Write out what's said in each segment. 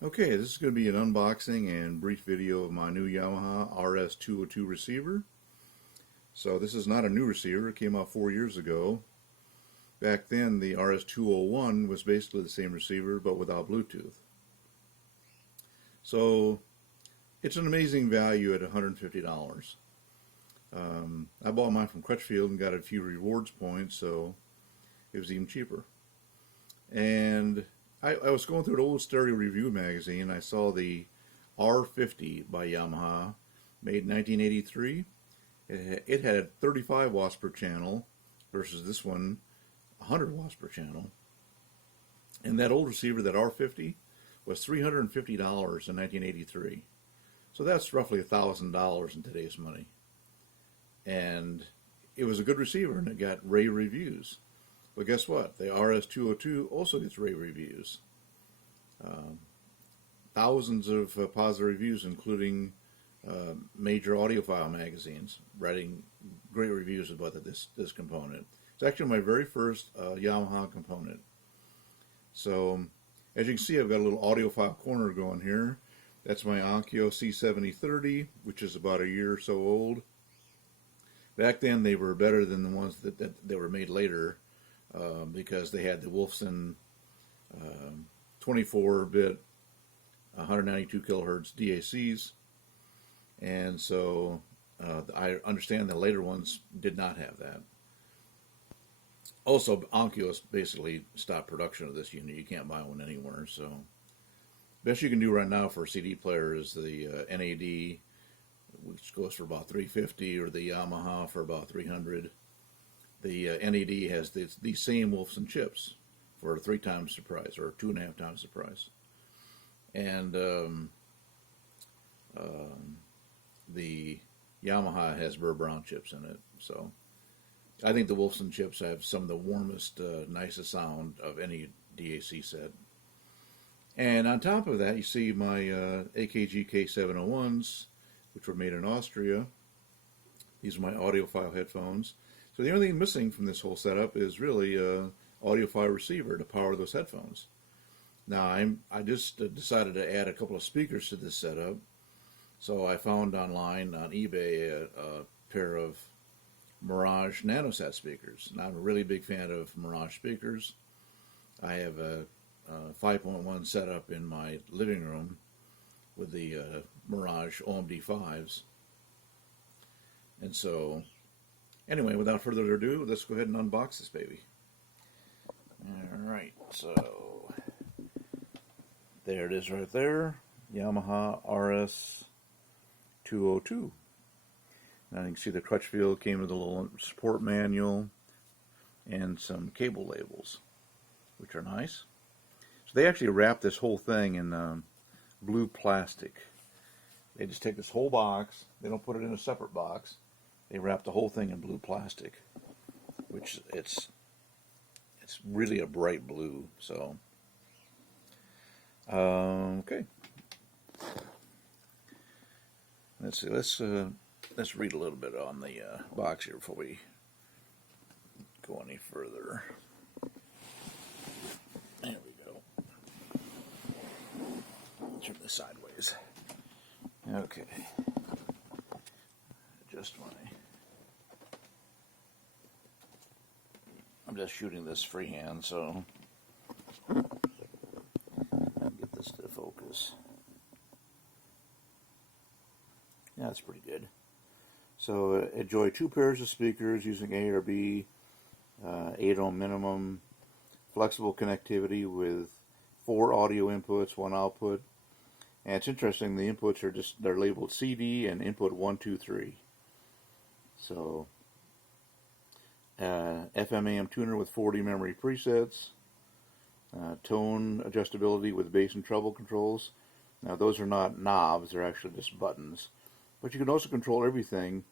Okay, this is going to be an unboxing and brief video of my new Yamaha RS202 receiver. So this is not a new receiver, it came out 4 years ago. Back then the RS201 was basically the same receiver but without Bluetooth. So it's an amazing value at $150. I bought mine from Crutchfield and got a few rewards points, so it was even cheaper. And I was going through an old stereo review magazine. I saw the R50 by Yamaha, made in 1983. It had 35 watts per channel versus this one 100 watts per channel. And that old receiver, that R50, was $350 in 1983. So that's roughly $1,000 in today's money. And it was a good receiver and it got rave reviews. But guess what? The RS202 also gets rave reviews. Thousands of positive reviews, including major audiophile magazines, writing great reviews about this component. It's actually my very first Yamaha component. So, as you can see, I've got a little audiophile corner going here. That's my Onkyo C7030, which is about a year or so old. Back then, they were better than the ones that were made later. Because they had the Wolfson 24-bit 192 kilohertz DACs, and so I understand the later ones did not have that. Also, Onkyo basically stopped production of this unit. You can't buy one anywhere. So, best you can do right now for a CD player is the NAD, which goes for about $350, or the Yamaha for about $300. The NAD has the same Wolfson chips for 3 times the price, or 2.5 times the price. And the Yamaha has Burr Brown chips in it. So I think the Wolfson chips have some of the warmest, nicest sound of any DAC set. And on top of that, you see my AKG K701s, which were made in Austria. These are my audiophile headphones. So the only thing missing from this whole setup is really an audiophile receiver to power those headphones. Now I just decided to add a couple of speakers to this setup. So I found online on eBay a pair of Mirage NanoSat speakers. And I'm a really big fan of Mirage speakers. I have a 5.1 setup in my living room with the Mirage OMD 5s. And so, anyway, without further ado, let's go ahead and unbox this baby. Alright, so there it is right there. Yamaha RS202. Now you can see the Crutchfield came with a little support manual and some cable labels, which are nice. So they actually wrap this whole thing in blue plastic. They just take this whole box, they don't put it in a separate box. They wrap the whole thing in blue plastic, which it's really a bright blue. So, okay. Let's see. Let's read a little bit on the box here before we go any further. There we go. Turn this sideways. Okay. I'm just shooting this freehand, so I'll get this to focus. Yeah, that's pretty good. So enjoy 2 pairs of speakers using A or B, 8 ohm minimum, flexible connectivity with 4 audio inputs, 1 output. And it's interesting, the inputs are they're labeled CD and input 1, 2, 3. So FM AM tuner with 40 memory presets, tone adjustability with bass and treble controls. Now those are not knobs, they're actually just buttons. But you can also control everything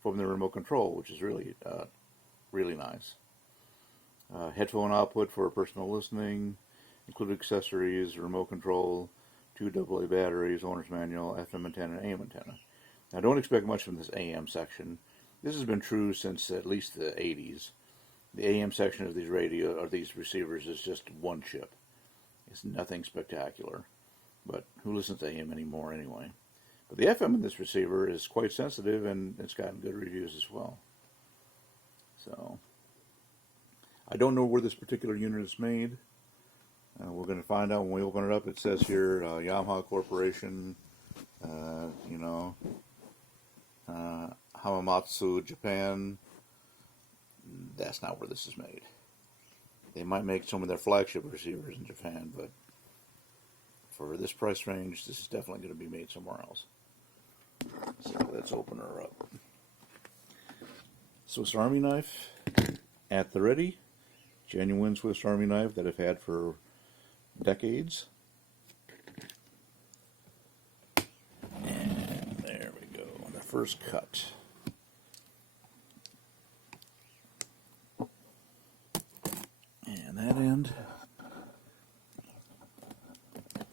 from the remote control, which is really nice. Headphone output for personal listening, included accessories, remote control, 2 AA batteries, owner's manual, FM antenna, AM antenna. Now don't expect much from this AM section. This has been true since at least the 80s. The AM section of these receivers is just 1 chip. It's nothing spectacular. but who listens to AM anymore anyway? But the FM in this receiver is quite sensitive, and it's gotten good reviews as well. So, I don't know where this particular unit is made. We're going to find out when we open it up. It says here, Yamaha Corporation, Hamamatsu, Japan. That's not where this is made. They might make some of their flagship receivers in Japan, but for this price range, this is definitely going to be made somewhere else. So let's open her up. Swiss Army knife at the ready. Genuine Swiss Army knife that I've had for decades. And there we go. The first cut. And that end.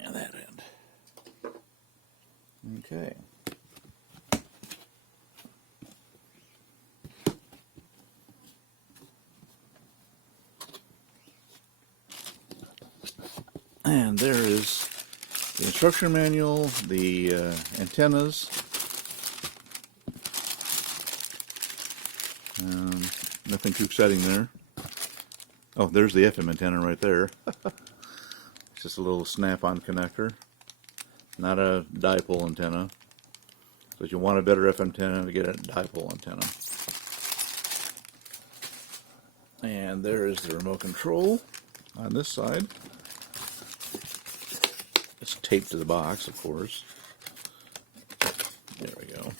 And that end. Okay. And there is the instruction manual, the antennas, nothing too exciting there. Oh, there's the FM antenna right there. It's just a little snap-on connector, not a dipole antenna. So if you want a better FM antenna, get a dipole antenna. And there is the remote control on this side. It's taped to the box, of course. There we go.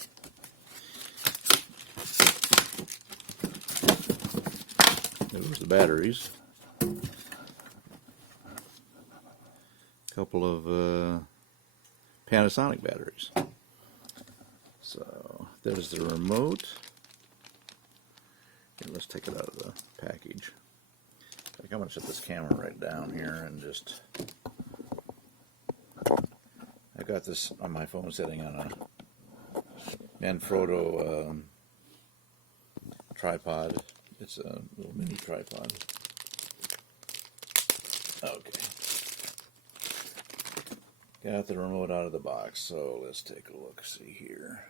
There's the batteries. A couple of Panasonic batteries. So there's the remote. Here, let's take it out of the package. I think I'm going to set this camera right down here and just... I got this on my phone sitting on a Manfrotto tripod. It's a little mini tripod. Okay. Got the remote out of the box, so let's take a look, see here.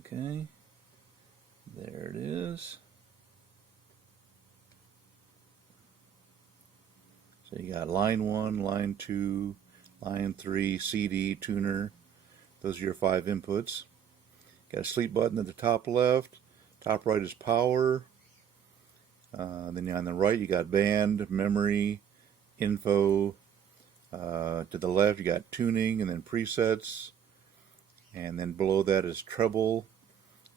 Okay. There it is. So you got line 1, line 2, line 3, CD, tuner. Those are your 5 inputs. Got a sleep button at the top left. Top right is power. Then on the right you got band, memory, info. To the left you got tuning and then presets. And then below that is treble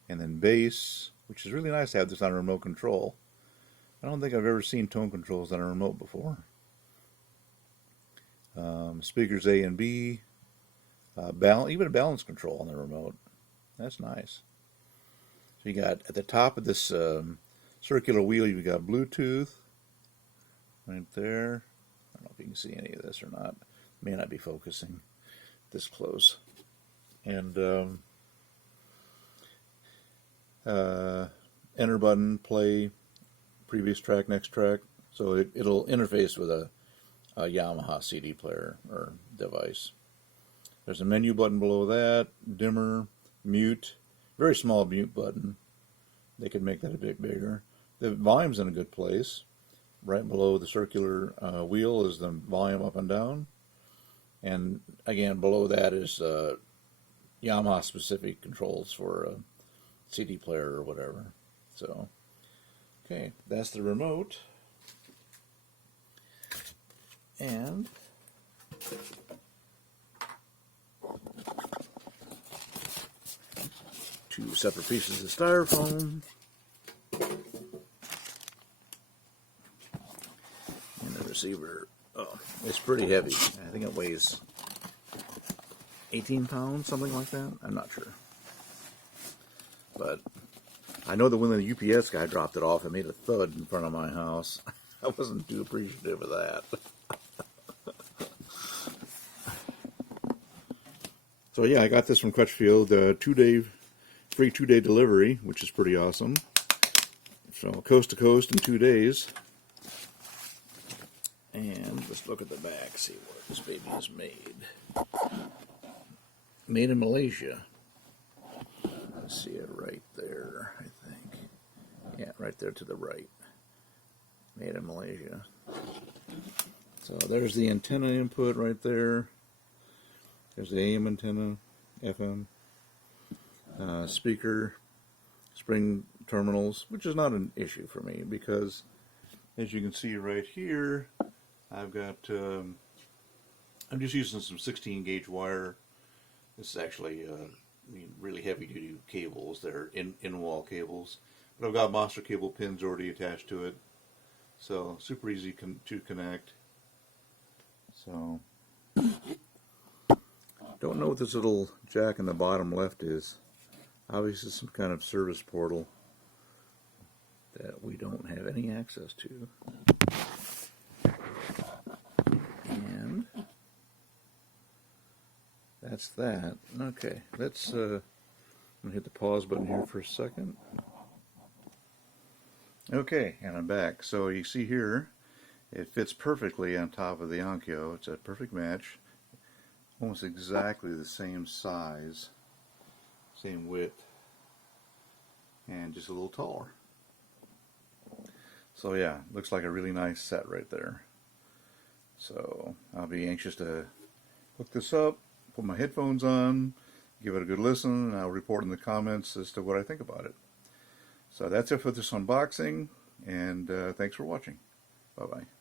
and then bass, which is really nice to have this on a remote control. I don't think I've ever seen tone controls on a remote before. Speakers A and B, even a balance control on the remote. That's nice. So you got at the top of this circular wheel, you got Bluetooth right there. I don't know if you can see any of this or not. May not be focusing this close. And enter button, play, previous track, next track. So it'll interface with a Yamaha CD player or device. There's a menu button below that, dimmer, mute, very small mute button. They could make that a bit bigger. The volume's in a good place. Right below the circular wheel is the volume up and down. And again, below that is Yamaha specific controls for a CD player or whatever. So, okay, that's the remote. And two separate pieces of styrofoam. And the receiver, oh, it's pretty heavy. I think it weighs 18 pounds, something like that. I'm not sure. But I know that when the UPS guy dropped it off, it made a thud in front of my house. I wasn't too appreciative of that. So yeah, I got this from Crutchfield, free 2-day delivery, which is pretty awesome. So coast to coast in 2 days. And let's look at the back, see where this baby is made. Made in Malaysia. See it right there, I think. Yeah, right there to the right. Made in Malaysia. So there's the antenna input right there. There's the AM antenna, FM, speaker, spring terminals, which is not an issue for me because, as you can see right here, I've got, I'm just using some 16 gauge wire. This is actually really heavy duty cables. They're in-wall cables. But I've got monster cable pins already attached to it. So super easy to connect. So don't know what this little jack in the bottom left is. Obviously some kind of service portal that we don't have any access to. And that's that. Okay, let's I'm gonna hit the pause button here for a second. Okay, and I'm back. So you see here, it fits perfectly on top of the Onkyo. It's a perfect match. Almost exactly the same size, same width, and just a little taller. So yeah, looks like a really nice set right there. So I'll be anxious to hook this up, put my headphones on, give it a good listen, and I'll report in the comments as to what I think about it. So that's it for this unboxing, and thanks for watching. Bye-bye.